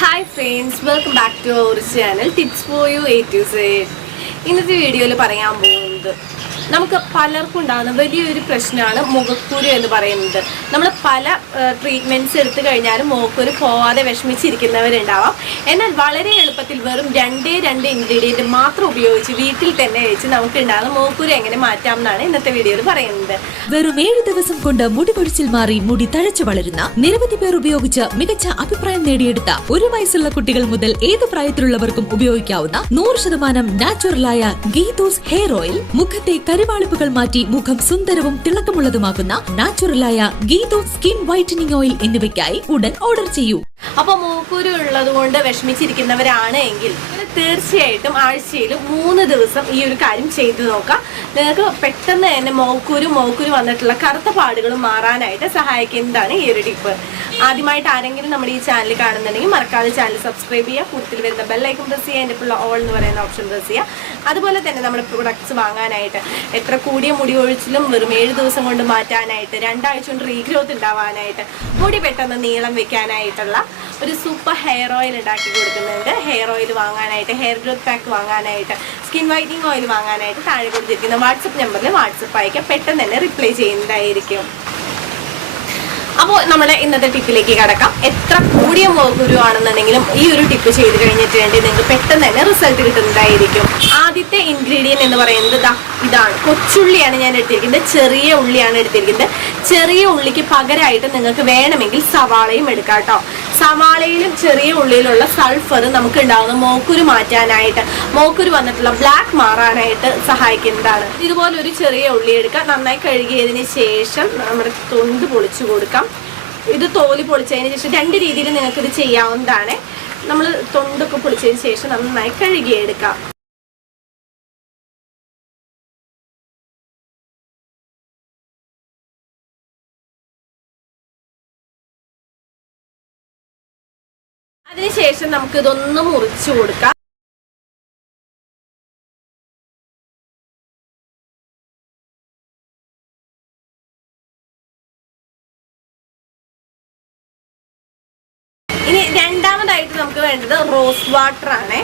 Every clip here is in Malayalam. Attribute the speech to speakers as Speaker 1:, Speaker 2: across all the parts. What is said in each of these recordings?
Speaker 1: Hi friends welcome back to our channel tips for you A to Z ഇന്നത്തെ വീഡിയോയിൽ പറയാൻ പോകുന്നത് നമുക്ക് പലർക്കും ഉണ്ടാകുന്ന വലിയൊരു പ്രശ്നമാണ് മുഖക്കുരു എന്ന് പറയുന്നത്. നമ്മൾ പല ട്രീറ്റ്മെന്റ്സ് എടുത്തു കഴിഞ്ഞാലും മുഖക്കുരു പോവാതെ വിഷമിച്ചിരിക്കുന്നവരുണ്ടാവാം. എന്നാൽ വളരെ എളുപ്പത്തിൽ വെറും രണ്ടേ രണ്ട് ഇൻഗ്രീഡിയന്റ് മാത്രം ഉപയോഗിച്ച് വീട്ടിൽ തന്നെ വെച്ച് നമുക്ക് ഉണ്ടാകുന്ന മുഖക്കുരു എങ്ങനെ മാറ്റാം എന്നാണ് ഇന്നത്തെ വീഡിയോയിൽ പറയുന്നത്.
Speaker 2: വെറും ഏഴ് ദിവസം കൊണ്ട് മുടി പൊഴിച്ചിൽ മാറി മുടി തഴച്ചു വളരുന്ന നിരവധി പേർ ഉപയോഗിച്ച് മികച്ച അഭിപ്രായം നേടിയെടുത്ത ഒരു വയസ്സുള്ള കുട്ടികൾ മുതൽ ഏത് പ്രായത്തിലുള്ളവർക്കും ഉപയോഗിക്കാവുന്ന നൂറ് ശതമാനം നാച്ചുറലായ ഗീതോസ് ഹെയർ ഓയിൽ മുഖത്തെ കരുവാളിപ്പുകൾ മാറ്റി മുഖം സുന്ദരവും തിളക്കമുള്ളതുമാക്കുന്ന നാച്ചുറലായ ഗീതോ സ്കിൻ വൈറ്റനിങ് ഓയിൽ എന്നിവയ്ക്കായി ഉടൻ ഓർഡർ ചെയ്യൂ.
Speaker 1: അപ്പൊ മൂക്കുരു ഉള്ളത് കൊണ്ട് വിഷമിച്ചിരിക്കുന്നവരാണ് എങ്കിൽ തീർച്ചയായിട്ടും ആഴ്ചയിൽ മൂന്ന് ദിവസം ഈ ഒരു കാര്യം ചെയ്തു നോക്കാം. നിങ്ങൾക്ക് പെട്ടെന്ന് തന്നെ മോക്കുരു മോക്കുരു വന്നിട്ടുള്ള കറുത്ത പാടുകൾ മാറാനായിട്ട് സഹായിക്കുന്നതാണ് ഈ ഒരു ടിപ്പ്. ആദ്യമായിട്ട് ആരെങ്കിലും നമ്മുടെ ഈ ചാനൽ കാണുന്നുണ്ടെങ്കിൽ മറക്കാതെ ചാനൽ സബ്സ്ക്രൈബ് ചെയ്യുക. കൂടുതൽ വരുന്ന ബെല്ലൈക്കും പ്രസ് ചെയ്യുക. എന്റെ പിള്ള ഓൾ എന്ന് പറയുന്ന ഓപ്ഷൻ പ്രസ് ചെയ്യുക. അതുപോലെ തന്നെ നമ്മുടെ പ്രൊഡക്ട്സ് വാങ്ങാനായിട്ട് എത്ര കൂടിയ മുടി ഒഴിച്ചിലും വെറും ഏഴ് ദിവസം കൊണ്ട് മാറ്റാനായിട്ട് രണ്ടാഴ്ച കൊണ്ട് റീഗ്രോത്ത് ഉണ്ടാവാനായിട്ട് മുടി പെട്ടെന്ന് നീളം വെക്കാനായിട്ടുള്ള ഒരു സൂപ്പർ ഹെയർ ഓയിൽ ഉണ്ടാക്കി കൊടുക്കുന്നുണ്ട്. ഹെയർ ഓയിൽ വാങ്ങാനായിട്ട് ഹെയർ ഗ്രോത്ത് പാക്ക് വാങ്ങാനായിട്ട് സ്കിൻ വൈറ്റിംഗ് ഓയിൽ വാങ്ങാനായിട്ട് താഴെ കൊടുത്തിരിക്കുന്ന വാട്സപ്പ് നമ്പറിൽ വാട്സപ്പ് അയക്കാം പെട്ടെന്ന് തന്നെ റിപ്ലൈ ചെയ്യുന്നതായിരിക്കും. അപ്പോൾ നമ്മുടെ ഇന്നത്തെ ടിപ്പിലേക്ക് കടക്കാം. എത്ര കൂടിയ ഗുരു ആണെന്നുണ്ടെങ്കിലും ഈ ഒരു ടിപ്പ് ചെയ്ത് കഴിഞ്ഞിട്ടുണ്ടെങ്കിൽ നിങ്ങൾക്ക് പെട്ടെന്ന് തന്നെ റിസൾട്ട് കിട്ടുന്നതായിരിക്കും. ആദ്യത്തെ ഇൻഗ്രീഡിയന്റ് എന്ന് പറയുന്നത് ദാ ഇതാണ്. കൊച്ചുള്ളിയാണ് ഞാൻ എടുത്തിരിക്കുന്നത്. ചെറിയ ഉള്ളിയാണ് എടുത്തിരിക്കുന്നത്. ചെറിയ ഉള്ളിക്ക് പകരമായിട്ട് നിങ്ങൾക്ക് വേണമെങ്കിൽ സവാളയും എടുക്കാം കേട്ടോ. സവാളയിലും ചെറിയ ഉള്ളിയിലുള്ള സൾഫർ നമുക്ക് ഉണ്ടാകുന്ന മോക്കുരു മാറ്റാനായിട്ട് മോക്കുരു വന്നിട്ടുള്ള ബ്ലാക്ക് മാറാനായിട്ട് സഹായിക്കുന്നതാണ്. ഇതുപോലെ ഒരു ചെറിയ ഉള്ളി എടുക്കുക നന്നായി കഴുകിയതിന് ശേഷം നമ്മുടെ തൊണ്ട് പൊളിച്ചു കൊടുക്കാം. ഇത് തോലി പൊളിച്ചതിന് ശേഷം രണ്ട് രീതിയിൽ നിങ്ങൾക്ക് ഇത് ചെയ്യാവുന്നതാണ്. നമ്മൾ തൊണ്ടൊക്കെ പൊളിച്ചതിന് ശേഷം നന്നായി കഴുകിയെടുക്കാം. അതിനുശേഷം നമുക്ക് ഇതൊന്ന് മുറിച്ചു കൊടുക്കാം. ഇനി രണ്ടാമതായിട്ട് നമുക്ക് വേണ്ടത് റോസ് വാട്ടർ ആണ്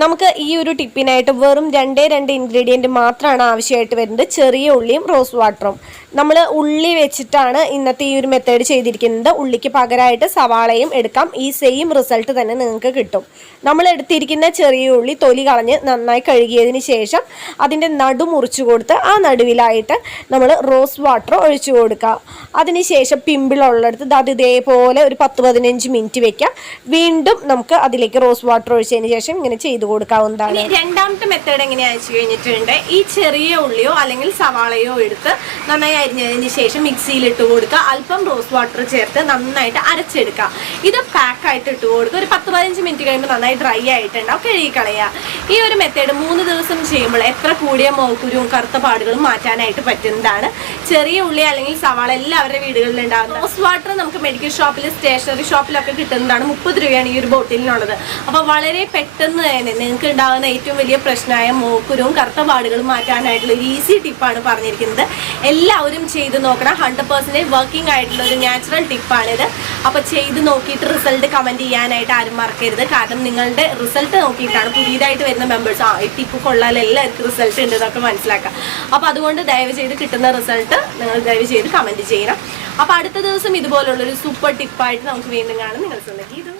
Speaker 1: നമുക്ക് ഈ ഒരു ടിപ്പിനായിട്ട് വെറും രണ്ടേ രണ്ട് ഇൻഗ്രീഡിയന്റ് മാത്രമാണ് ആവശ്യമായിട്ട് വരുന്നത്. ചെറിയ ഉള്ളിയും റോസ് വാട്ടറും നമ്മൾ ഉള്ളി വെച്ചിട്ടാണ് ഇന്നത്തെ ഈ ഒരു മെത്തേഡ് ചെയ്തിരിക്കുന്നത്. ഉള്ളിക്ക് പകരമായിട്ട് സവാളയും എടുക്കാം. ഈ സെയിം റിസൾട്ട് തന്നെ നിങ്ങൾക്ക് കിട്ടും. നമ്മൾ എടുത്തിരിക്കുന്ന ചെറിയ ഉള്ളി തൊലി കളഞ്ഞ് നന്നായി കഴുകിയതിന് ശേഷം അതിന്റെ നടു മുറിച്ചു കൊടുത്ത് ആ നടുവിലായിട്ട് നമ്മൾ റോസ് വാട്ടർ ഒഴിച്ചു കൊടുക്കുക അതിനുശേഷം പിമ്പിളുള്ളിടത്ത് അത് ഇതേപോലെ ഒരു പത്ത് പതിനഞ്ച് മിനിറ്റ് വെക്കാം. വീണ്ടും നമുക്ക് അതിലേക്ക് റോസ് വാട്ടർ ഒഴിച്ചതിന് ശേഷം ഇങ്ങനെ ചെയ്തു കൊടുക്കാവുന്നതാണ്. രണ്ടാമത്തെ മെത്തേഡ് എങ്ങനെയാ വെച്ച് കഴിഞ്ഞിട്ടുണ്ട്? ഈ ചെറിയ ഉള്ളിയോ അല്ലെങ്കിൽ സവാളയോ എടുത്ത് നന്നായി അരിഞ്ഞതിന് ശേഷം മിക്സിയിൽ ഇട്ട് കൊടുക്കുക. അല്പം റോസ് വാട്ടർ ചേർത്ത് നന്നായിട്ട് അരച്ചെടുക്കുക. ഇത് പാക്ക് ആയിട്ട് ഇട്ട് കൊടുക്കുക. ഒരു പത്ത് പതിനഞ്ച് മിനിറ്റ് കഴിയുമ്പോൾ നന്നായി ഡ്രൈ ആയിട്ടുണ്ടാവും. കഴുകി കളയുക ഈ ഒരു മെത്തേഡ് മൂന്ന് ദിവസം ചെയ്യുമ്പോൾ എത്ര കൂടിയ മോക്കുരും കറുത്ത പാടുകളും മാറ്റാനായിട്ട് പറ്റുന്നതാണ്. ചെറിയ ഉള്ളി അല്ലെങ്കിൽ സവാള എല്ലാവരുടെ വീടുകളിൽ ഉണ്ടാകുന്നത്. റോസ് വാട്ടർ നമുക്ക് മെഡിക്കൽ ഷോപ്പിൽ സ്റ്റേഷനറി ഷോപ്പിലൊക്കെ കിട്ടുന്നതാണ് മുപ്പത് രൂപയാണ് ഈ ഒരു ബോട്ടിലിനുള്ളത്. അപ്പോൾ വളരെ പെട്ടെന്ന് തന്നെ നിങ്ങൾക്ക് ഉണ്ടാകുന്ന ഏറ്റവും വലിയ പ്രശ്നമായ മോക്കുരവും കറുത്ത പാടുകളും മാറ്റാനായിട്ടുള്ള ഒരു ഈസി ടിപ്പാണ് പറഞ്ഞിരിക്കുന്നത്. എല്ലാവരും ചെയ്ത് നോക്കണം. ഹൺഡ്രഡ് പേഴ്സന്റേജ് വർക്കിംഗ് ആയിട്ടുള്ള ഒരു നാച്ചുറൽ ടിപ്പാണിത് അപ്പോൾ ചെയ്ത് നോക്കിയിട്ട് റിസൾട്ട് കമന്റ് ചെയ്യാനായിട്ട് ആരും മറക്കരുത്. കാരണം നിങ്ങളുടെ റിസൾട്ട് നോക്കിയിട്ടാണ് പുതിയതായിട്ട് വരുന്ന മെമ്പേഴ്സ് ആ ഈ ടിപ്പ് കൊള്ളാൽ എല്ലാവർക്കും റിസൾട്ട് ഉണ്ട് എന്നൊക്കെ മനസ്സിലാക്കാം അപ്പോൾ അതുകൊണ്ട് ദയവ് ചെയ്ത് കിട്ടുന്ന റിസൾട്ട് നിങ്ങൾ ദയവ് ചെയ്ത് കമന്റ് ചെയ്യണം. അപ്പോൾ അടുത്ത ദിവസം ഇതുപോലുള്ളൊരു സൂപ്പർ ടിപ്പായിട്ട് നമുക്ക് വീണ്ടും കാണാം. നിങ്ങൾ സ്വന്തം ഇത്